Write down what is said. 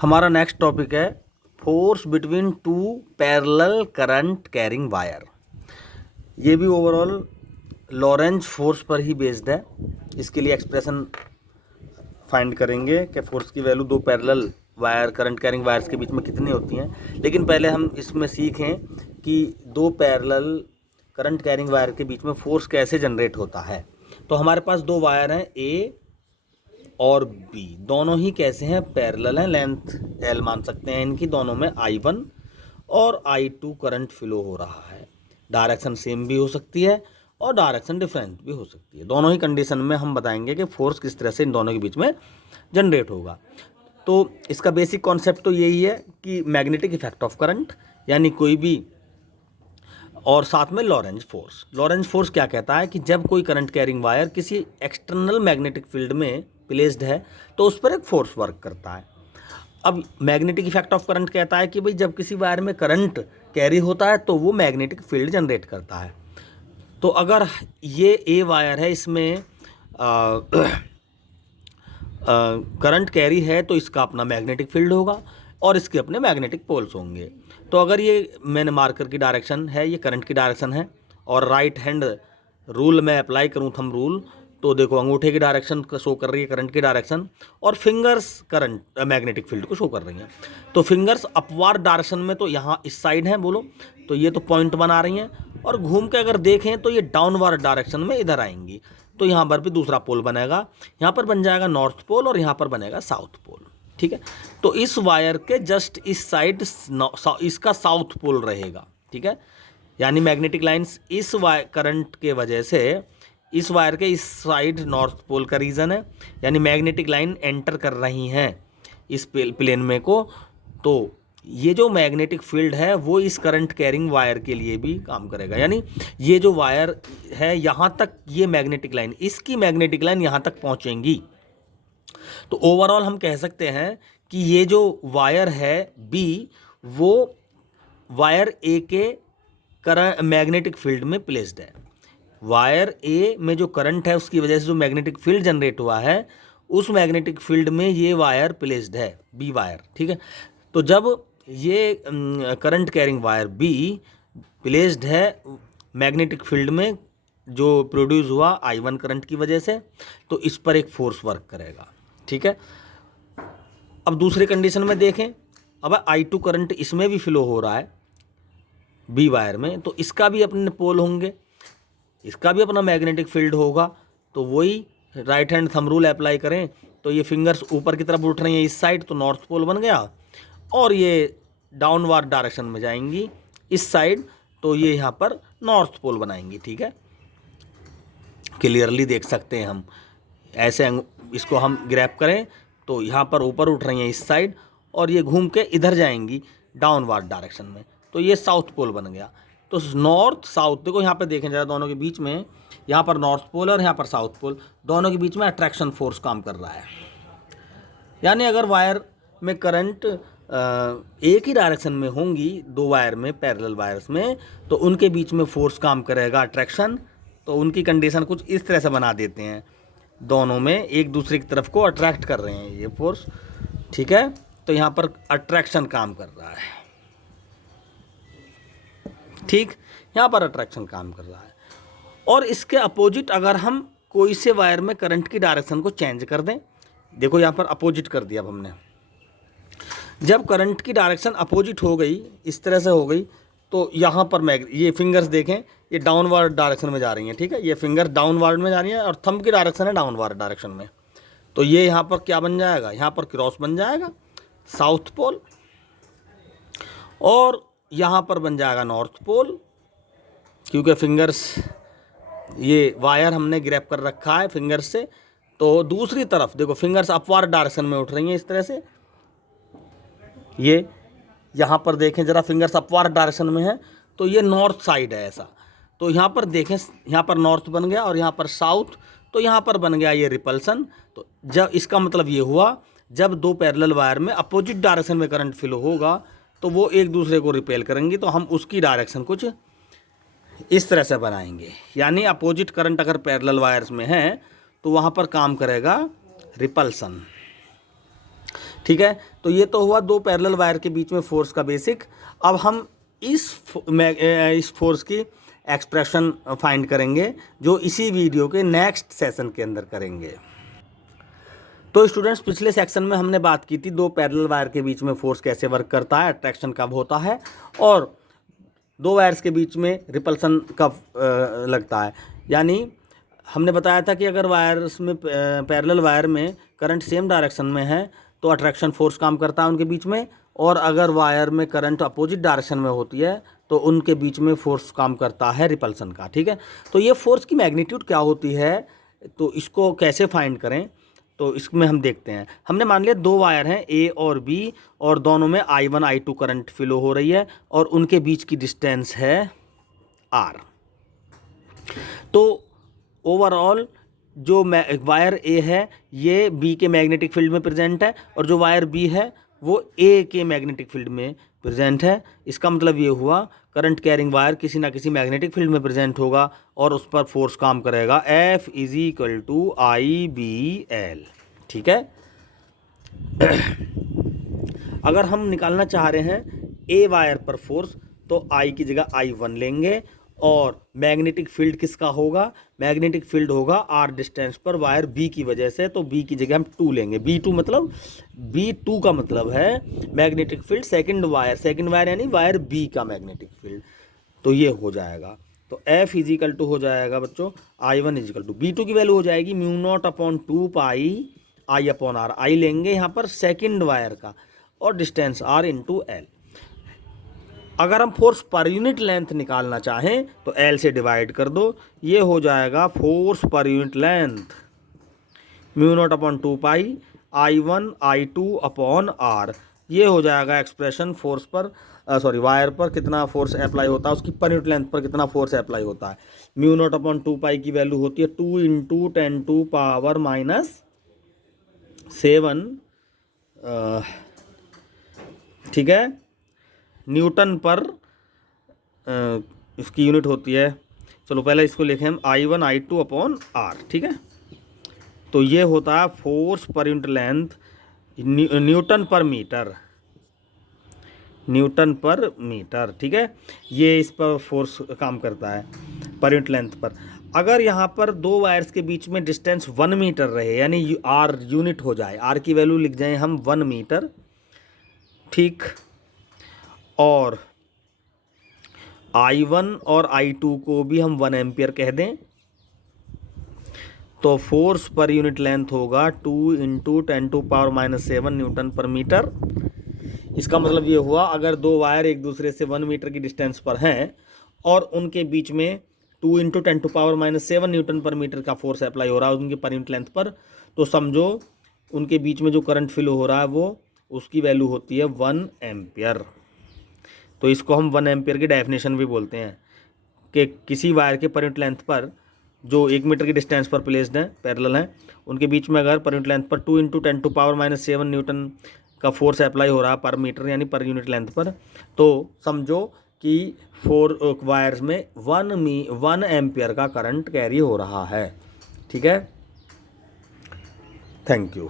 हमारा next topic है force between two parallel current carrying wire. ये भी ओवरऑल लॉरेंज फोर्स पर ही बेस्ड है। इसके लिए एक्सप्रेशन फाइंड करेंगे कि फोर्स की वैल्यू दो parallel wire current carrying wires के बीच में कितनी होती हैं। लेकिन पहले हम इसमें सीखें कि दो पैरेलल करंट कैरिंग वायर के बीच में फोर्स कैसे जनरेट होता है। तो हमारे पास दो वायर हैं, ए और बी, दोनों ही कैसे हैं, पैरेलल हैं, लेंथ एल मान सकते हैं इनकी। दोनों में I1 और I2 करंट फ्लो हो रहा है। डायरेक्शन सेम भी हो सकती है और डायरेक्शन डिफरेंट भी हो सकती है। दोनों ही कंडीशन में हम बताएंगे कि फोर्स किस तरह से इन दोनों के बीच में जनरेट होगा। तो इसका बेसिक कॉन्सेप्ट तो यही है कि मैग्नेटिक इफेक्ट ऑफ करंट, यानी कोई भी, और साथ में लॉरेंज फोर्स। लॉरेंज फोर्स क्या कहता है कि जब कोई करंट कैरिंग वायर किसी एक्सटर्नल मैग्नेटिक फील्ड में प्लेस्ड है तो उस पर एक फोर्स वर्क करता है। अब मैग्नेटिक इफेक्ट ऑफ करंट कहता है कि भाई जब किसी वायर में करंट कैरी होता है तो वो मैग्नेटिक फील्ड जनरेट करता है। तो अगर ये ए वायर है, इसमें करंट कैरी है तो इसका अपना मैग्नेटिक फील्ड होगा और इसके अपने मैग्नेटिक पोल्स होंगे। तो अगर ये मैंने मार्कर की डायरेक्शन है, ये करंट की डायरेक्शन है, और राइट हैंड रूल में अप्लाई करूँ, थंब रूल, तो देखो अंगूठे की डायरेक्शन शो कर रही है करंट की डायरेक्शन, और फिंगर्स करंट मैग्नेटिक फील्ड को शो कर रही हैं। तो फिंगर्स अपवार्ड डायरेक्शन में तो यहाँ इस साइड हैं, बोलो, तो ये तो पॉइंट बना रही हैं, और घूम के अगर देखें तो ये डाउनवर्ड डायरेक्शन में इधर आएंगी। तो यहाँ पर भी दूसरा पोल बनेगा, यहाँ पर बन जाएगा नॉर्थ पोल और यहाँ पर बनेगा साउथ पोल। ठीक है, तो इस वायर के जस्ट इस साइड इसका साउथ पोल रहेगा। ठीक है, यानी मैग्नेटिक लाइंस इस वायर करंट के वजह से इस वायर के इस साइड नॉर्थ पोल का रीजन है, यानी मैग्नेटिक लाइन एंटर कर रही हैं इस प्लेन में को। तो ये जो मैग्नेटिक फील्ड है वो इस करंट कैरिंग वायर के लिए भी काम करेगा, यानी ये जो वायर है यहाँ तक, ये मैग्नेटिक लाइन, इसकी मैग्नेटिक लाइन यहाँ तक पहुँचेंगी। तो ओवरऑल हम कह सकते हैं कि ये जो वायर है बी, वो वायर ए के करंट मैग्नेटिक फील्ड में प्लेस्ड है। वायर ए में जो करंट है उसकी वजह से जो मैग्नेटिक फील्ड जनरेट हुआ है, उस मैग्नेटिक फील्ड में ये वायर प्लेस्ड है, बी वायर। ठीक है, तो जब ये current carrying wire be placed है मैग्नेटिक फील्ड में, जो प्रोड्यूस हुआ I1 करंट की वजह से, तो इस पर एक फोर्स वर्क करेगा। ठीक है, अब दूसरे कंडीशन में देखें, अब I2 करंट इसमें भी फ्लो हो रहा है बी वायर में, तो इसका भी अपने पोल होंगे, इसका भी अपना मैग्नेटिक फील्ड होगा। तो वही right hand thumb rule apply करें तो ये फिंगर्स ऊपर की तरफ उठ रही हैं इस साइड, तो नॉर्थ पोल बन गया, और ये डाउनवार्ड डायरेक्शन में जाएंगी इस साइड, तो ये यहाँ पर नॉर्थ पोल बनाएंगी। ठीक है, क्लियरली देख सकते हैं हम, ऐसे इसको हम ग्रैब करें तो यहाँ पर ऊपर उठ रही हैं इस साइड, और ये घूम के इधर जाएंगी डाउनवार्ड डायरेक्शन में, तो ये साउथ पोल बन गया। तो नॉर्थ साउथ, देखो यहाँ पे देखें जरा, दोनों के बीच में, यहाँ पर नॉर्थ पोल और यहाँ पर साउथ पोल, दोनों के बीच में अट्रैक्शन फोर्स काम कर रहा है। यानी अगर वायर में करंट एक ही डायरेक्शन में होंगी, दो वायर में, पैरेलल वायर्स में, तो उनके बीच में फोर्स काम करेगा अट्रैक्शन। तो उनकी कंडीशन कुछ इस तरह से बना देते हैं, दोनों में एक दूसरे की तरफ को अट्रैक्ट कर रहे हैं ये फोर्स। ठीक है, तो यहाँ पर अट्रैक्शन काम कर रहा है। ठीक, यहाँ पर अट्रैक्शन काम कर रहा है। और इसके अपोजिट अगर हम कोई से वायर में करंट की डायरेक्शन को चेंज कर दें, देखो यहाँ पर अपोजिट कर दिया अब हमने, जब करंट की डायरेक्शन अपोजिट हो गई, इस तरह से हो गई, तो यहाँ पर ये फिंगर्स देखें, ये डाउनवर्ड डायरेक्शन में जा रही हैं। ठीक है, ये फिंगर डाउनवर्ड में जा रही हैं और थंब की डायरेक्शन है डाउनवर्ड डायरेक्शन में। तो ये यहाँ पर क्या बन जाएगा, यहाँ पर क्रॉस बन जाएगा साउथ पोल, और यहाँ पर बन जाएगा नॉर्थ पोल, क्योंकि फिंगर्स, ये वायर हमने ग्रैब कर रखा है फिंगर्स से। तो दूसरी तरफ देखो, फिंगर्स अपवार्ड डायरेक्शन में उठ रही हैं इस तरह से, ये यहाँ पर देखें जरा, फिंगर्स अपवार्ड डायरेक्शन में है, तो ये नॉर्थ साइड है ऐसा। तो यहाँ पर देखें, यहाँ पर नॉर्थ बन गया और यहाँ पर साउथ, तो यहाँ पर बन गया ये रिपल्सन। तो जब इसका मतलब ये हुआ, जब दो पैरेलल वायर में अपोजिट डायरेक्शन में करंट फ्लो होगा तो वो एक दूसरे को रिपेल करेंगी, तो हम उसकी डायरेक्शन कुछ इस तरह से बनाएंगे। यानी अपोजिट करंट अगर पैरेलल वायर्स में है तो वहाँ पर काम करेगा रिपल्सन। ठीक। ठीक है। तो ये तो हुआ दो पैरेलल वायर के बीच में फोर्स का बेसिक। अब हम इस फोर्स की एक्सप्रेशन फाइंड करेंगे जो इसी वीडियो के नेक्स्ट सेशन के अंदर करेंगे। तो स्टूडेंट्स, पिछले सेक्शन में हमने बात की थी दो पैरेलल वायर के बीच में फोर्स कैसे वर्क करता है, अट्रैक्शन कब होता है और दो वायर्स के बीच में रिपल्सन कब लगता है। यानी हमने बताया था कि अगर वायर्स में पैरेलल वायर में करंट सेम डायरेक्शन में है तो अट्रैक्शन फोर्स काम करता है उनके बीच में, और अगर वायर में करंट अपोजिट डायरेक्शन में होती है तो उनके बीच में फोर्स काम करता है रिपल्सन का। ठीक है। तो ये फोर्स की मैग्नीट्यूड क्या होती है, तो इसको कैसे फाइंड करें, तो इसमें हम देखते हैं। हमने मान लिया दो वायर हैं ए और बी और दोनों में I1 I2 करंट फ्लो हो रही है और उनके बीच की डिस्टेंस है R। तो ओवरऑल जो वायर ए है ये बी के मैग्नेटिक फील्ड में प्रेजेंट है और जो वायर बी है वो ए के मैग्नेटिक फील्ड में प्रेजेंट है। इसका मतलब ये हुआ करंट कैरिंग वायर किसी ना किसी मैग्नेटिक फील्ड में प्रेजेंट होगा और उस पर फोर्स काम करेगा F = I/B/L। ठीक है। अगर हम निकालना चाह रहे हैं ए वायर पर फोर्स तो I की जगह I1 लेंगे और मैग्नेटिक फील्ड किसका होगा, मैग्नेटिक फील्ड होगा R डिस्टेंस पर वायर B की वजह से, तो B की जगह हम 2 लेंगे। B2 का मतलब है मैग्नेटिक फील्ड सेकंड वायर यानी वायर B का मैग्नेटिक फील्ड। तो ये हो जाएगा, तो F = हो जाएगा बच्चों I1 = B2 की वैल्यू हो जाएगी μ0/2 पाई I/R। I लेंगे यहाँ पर सेकंड वायर का और डिस्टेंस R × L। अगर हम फोर्स पर यूनिट लेंथ निकालना चाहें तो L से डिवाइड कर दो, ये हो जाएगा फोर्स पर यूनिट लेंथ μ0/2 पाई I1 I2/R। ये हो जाएगा एक्सप्रेशन फोर्स पर वायर पर कितना फोर्स अप्लाई होता है, उसकी पर यूनिट लेंथ पर कितना फोर्स अप्लाई होता है। μ0/2 पाई की वैल्यू होती है 2 × 10⁻⁷ ठीक है, न्यूटन पर इसकी यूनिट होती है। चलो पहले इसको लिखें हम I1 I2/R। ठीक है। तो ये होता है force per unit length Newton पर मीटर। ठीक है। ये इस पर फोर्स काम करता है पर यूनिट लेंथ पर। अगर यहाँ पर दो वायर्स के बीच में डिस्टेंस 1 मीटर रहे यानी R यूनिट हो जाए, R की वैल्यू लिख जाए हम 1 मीटर। ठीक। और I1 और I2 को भी हम 1 एम्पियर कह दें तो फोर्स पर यूनिट लेंथ होगा 2 × 10⁻⁷ न्यूटन पर मीटर। इसका मतलब ये हुआ अगर दो वायर एक दूसरे से 1 मीटर की डिस्टेंस पर हैं और उनके बीच में 2 × 10⁻⁷ न्यूटन पर मीटर का फोर्स अप्लाई हो रहा है उनके पर यूनिट लेंथ पर, तो समझो उनके बीच में जो करंट फ्लो हो रहा है वो उसकी वैल्यू होती है 1 एम्पियर। तो इसको हम 1 एम्पियर की डेफिनेशन भी बोलते हैं कि किसी वायर के पर यूनिट लेंथ पर जो 1 मीटर की डिस्टेंस पर प्लेस्ड हैं, पैरेलल हैं, उनके बीच में अगर पर यूनिट लेंथ पर 2 × 10⁻⁷ न्यूटन का फोर्स अप्लाई हो रहा है पर मीटर यानी पर यूनिट लेंथ पर, तो समझो कि 4 वायर्स में 1 एम्पियर का करंट कैरी हो रहा है। ठीक है। Thank you.